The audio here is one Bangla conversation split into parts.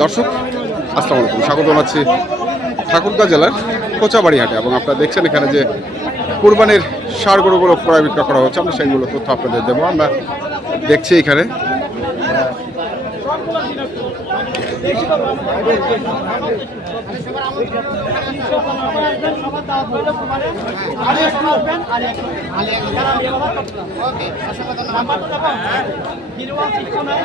দর্শক, আসসালামু আলাইকুম। স্বাগত জানাচ্ছি ঠাকুরগাঁ জেলার কোচাবাড়িহাটে এবং আপনারা দেখছেন এখানে যে কুরবানির সার গরুগুলো ক্রয় বিক্রয় করা হচ্ছে। আমরা সেইগুলো তথ্য আপনাদের দেবো। আমরা দেখছি এখানে ওকে নাম্বারটা number zero one six nine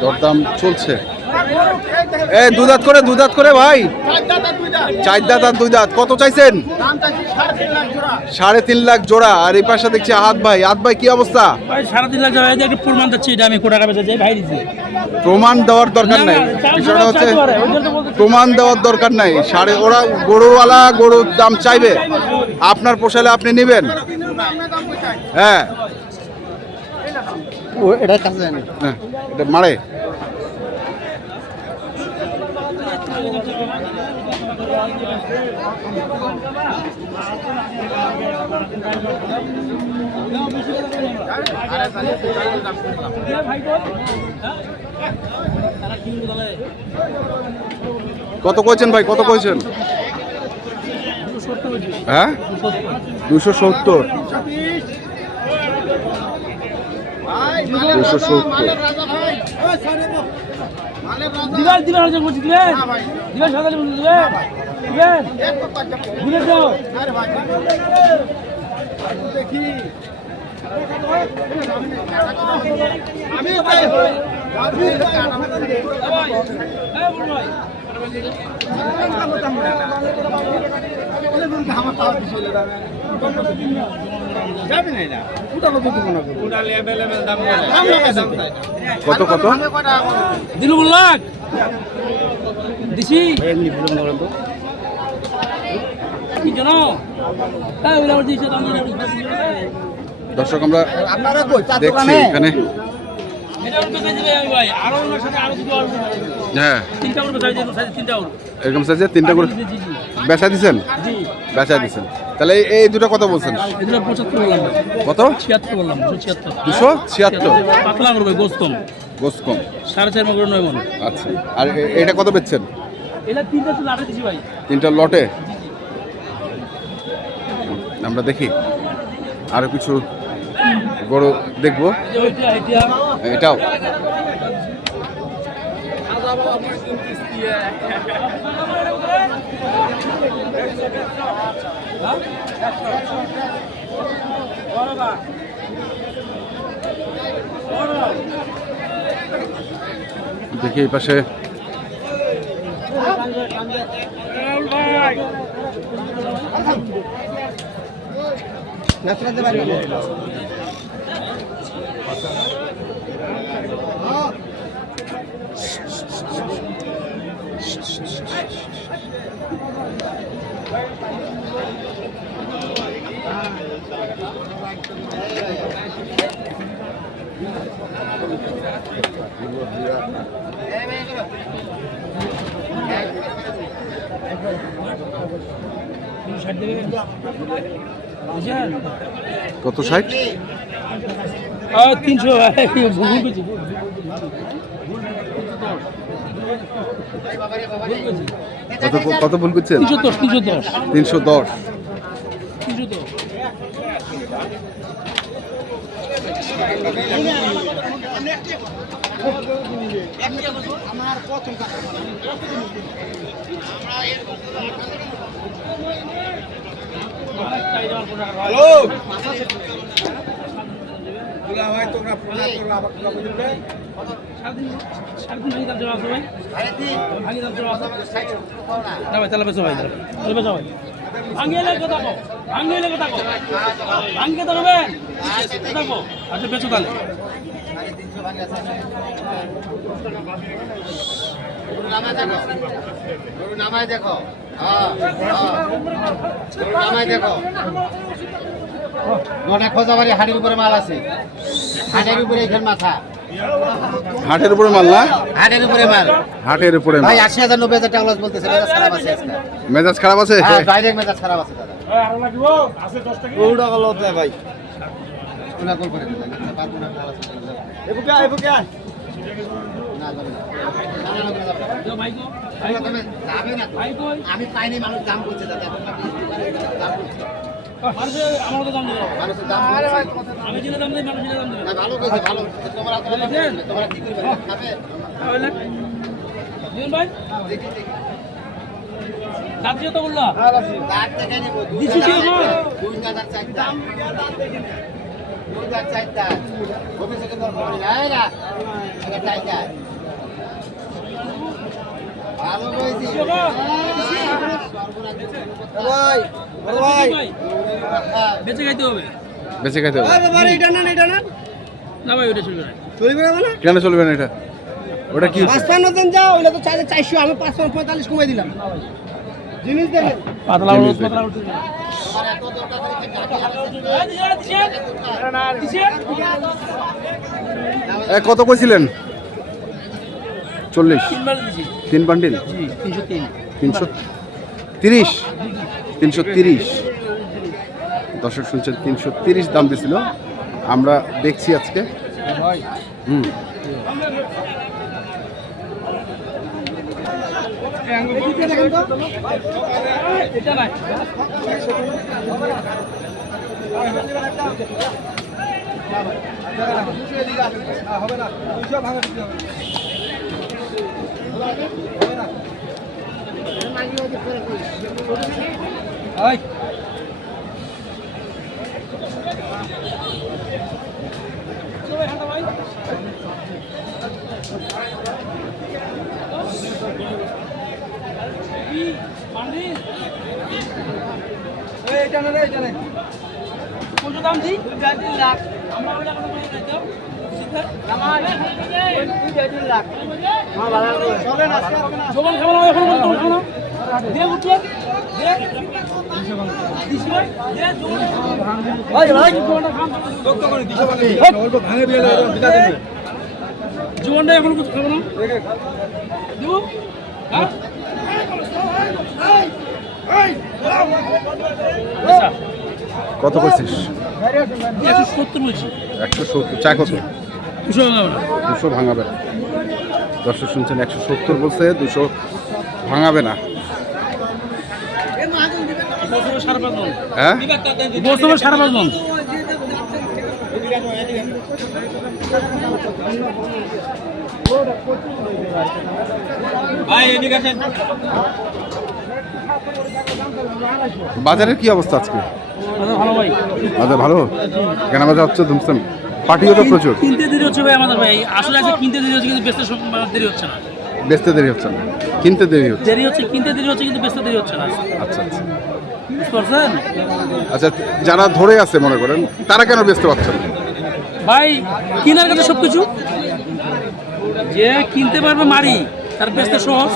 দরদাম চলছে। এ দুধাত করে দুধাত করে ভাই। চার দাঁত আর দুই দাঁত। কত চাইছেন? সাড়ে তিন লাখ জোড়া। আর এই পাশে দেখছি আহাত ভাই। আহাত ভাই কি অবস্থা? একটু প্রমাণ দিচ্ছি এটা আমি কোটা কাপে ভাই দিচ্ছি প্রমাণ দেওয়ার দরকার নাই। বিষয়টা হচ্ছে প্রমাণ দেওয়ার দরকার নাই। সাড়ে ওরা গরুওয়ালা গরুর দাম চাইবে। আপনার পোষালে আপনি নেবেন। হ্যাঁ। এটা কাছে হ্যাঁ, এটা মারে। কত কইছেন ভাই? কত কইছেন? হ্যাঁ? দুশো সত্তর। দুশো সত্তর। দিবার দিবার হচ্ছে বলছি দিবেন দিবেন সাদা দিবেন দিবেন দিবেন ভুলে যাও হ্যাঁ বড় ভাই কত কত? দিলু বললাক দিছি। কি জানো? হ্যাঁ ওরা দিছে দাম দর্শক আমরা দেখছি এখানে। এটা ওর কাছে দিবে ভাই। আরও ওনার সাথে আরও দুটো আসবে হ্যাঁ। তিনটা ওর কাছে দিবে সাথে তিনটা ওর এরকম সাইজে তিনটা করে বেচা দিছেন? বেচা দিছেন। তাহলে এই- দুটো কথা বলছেন। বললাম কত? ছিয়াত্তর বললাম দুশো ছিয়াত্তর। পাতলা করবে গোস্তম গোস সাড়ে চার মগর নয় মন। আচ্ছা। আর এটা কত বেচছেন? তিনটা লাটে আমরা দেখি। আরও কিছু গরু দেখব। এটাও। দেখি এই পাশে নাচতে পারবি ষাট দেবে বুঝছেন কত ষাট? আর তিনশো কত কত ভুল করছেন? তিনশো দশ তিনশো দশ। তিনশো দশ। তিনশো দশ। ভাঙি দাম চলে আসো ভাই বেচো ভাই ভাঙিয়ে এলে কথা কো আচ্ছা বেচো তাহলে নামায় দেখো হ্যাঁ, হ্যাঁ। নামায় দেখো নটা খোঁজাবাড়ি হাড়ির উপরে মাল আছে হাটের উপরে এখানে মাথা হাটের উপরে মাল না? হাটের উপরে মাল। হাটের উপরে ভাই আশি হাজার নব্বই হাজার টাকা লস বলতেছে। মেজাজ খারাপ আছে আজকে। মেজাজ খারাপ আছে? হ্যাঁ ডাইরেক্ট মেজাজ খারাপ আছে দাদা। ওটা গেল ভাই। ওনা কল করে দিলাম। পারব না না। না না, না, না, না। তো ভাই কো ভাই কো না আমি পাইনি মানুষ দাম করছে দাদা দাম করছে। মানুষে আমার তো দাম দেবে মানুষের আমি যেটা দাম দেই মানুষ যেটা দাম দেবে না, ভালো তোমরা তোমরা তোমরা কি করবে? খাবে? তাহলে দিন ভাই। দেখি দেখি। বললা দাঁত থেকে নিব না এটা ভাই বেঁচে খাইতে হবে না ওটা চলবে না। কেন চলবে না এটা? ওটা কি? পাঁচপান্ন দেন যাও ওইটা তো চারশো আমি পাঁচপান্ন পঁয়তাল্লিশ কমাই দিলাম। জিনিস দেখেন। পাতলা জিনিস দেখে। পাতলা কত কইছিলেন? চল্লিশ। তিন বান্ডিল তিনশো তিনশো তিরিশ? তিনশো তিরিশ। দর্শক শুনছেন তিনশো তিরিশ দাম দিছিল। আমরা দেখছি আজকে। হুম। এটা নাই ওই কত দাম দি আমরা ওটা কত করে দিতাম জোগান খাব না এখন বলতো খাব না দে উঠল দে দিছি ভাই দে জোগান ভাই ভাই জোগানটা খাম দক্ত করে দিছো ভাঙে দিয়ে বিটা দেবে এখন কিছু খাব না দেবো হ্যাঁ আচ্ছা কত করছিস? একশো সত্তর বলছি। একশো সত্তর চা কত? দুশো দুশো ভাঙাবে না। দর্শক শুনছেন একশো সত্তর বলছে দুশো ভাঙাবে না। হ্যাঁ? ভাই এদিকে আসেন। বাজারের কি অবস্থা আজকে? বাজার ভালো কেনা বাজার হচ্ছে ধুমসাম পার্টিও তো প্রচুর। কিনতে দেরি হচ্ছে ভাই আমাদের ভাই। আসলে আছে কিনতে দেরি হচ্ছে কিন্তু বেচতে দেরি হচ্ছে না। বেচতে দেরি হচ্ছে না। কিনতে দেরি হচ্ছে। দেরি হচ্ছে কিনতে দেরি হচ্ছে কিন্তু বেচতে দেরি হচ্ছে না। আচ্ছা আচ্ছা। আচ্ছা যারা ধরে আছে মনে করেন তারা কেন বেচতে পারছেন ভাই কেনার কাছে সব কিছু যে কিনতে পারবে মারি। তার বেচতে সহজ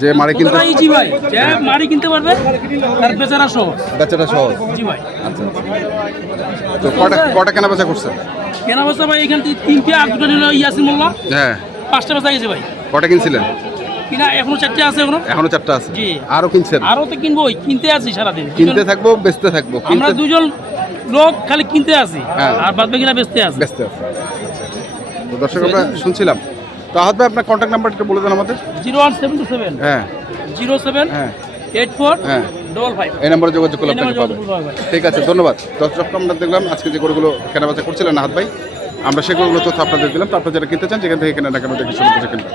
যে মারে কিনতে ইজি ভাই যে মারি কিনতে পারবে তার বেচারা সহজ বেচাটা সহজ জি ভাই। আচ্ছা তো কটা কটা কেনা বেচা করছেন? কেনা বস্তা ভাই এখান থেকে তিনটে আর দুটো নিল ইয়াসিন মোল্লা। হ্যাঁ। পাঁচটা বেচা গেছে ভাই। কটা কিনছিলেন? কিনা এখনও চারটে আছে এখনও। এখনও চারটা আছে। জি। আরও কিনছেন? তো কিনবোই কিনতে আছি সারাদিন। কিনতে থাকব বেচতে থাকব। আমরা দুজন লোক খালি কিনতে আছি। হ্যাঁ। আর বাদ বাকিরা বেচতে আছে। বেচতে আছে। তো দর্শক আমরা শুনছিলাম তো আহাত ভাই আপনার কন্ট্যাক্ট নাম্বার একটু বলে দেন আমাদের। Zero one seven two seven. হ্যাঁ। জিরো সেভেন হ্যাঁ। এইট ফোর হ্যাঁ। Double five. এই নাম্বারে যোগাযোগ করলে আপনাকে পাবে। ঠিক আছে ধন্যবাদ। দর্শক আমরা দেখলাম আজকে যে গরুগুলো কেনাবেচা করছিলেন নাহাত ভাই আমরা সেই গরুগুলো তথ্য আপনাদের দিলাম। তো আপনারা যারা কিনতে চান যেখান থেকে কেনা না কেন দেখে শুরু করে কিনবেন।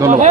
ধন্যবাদ।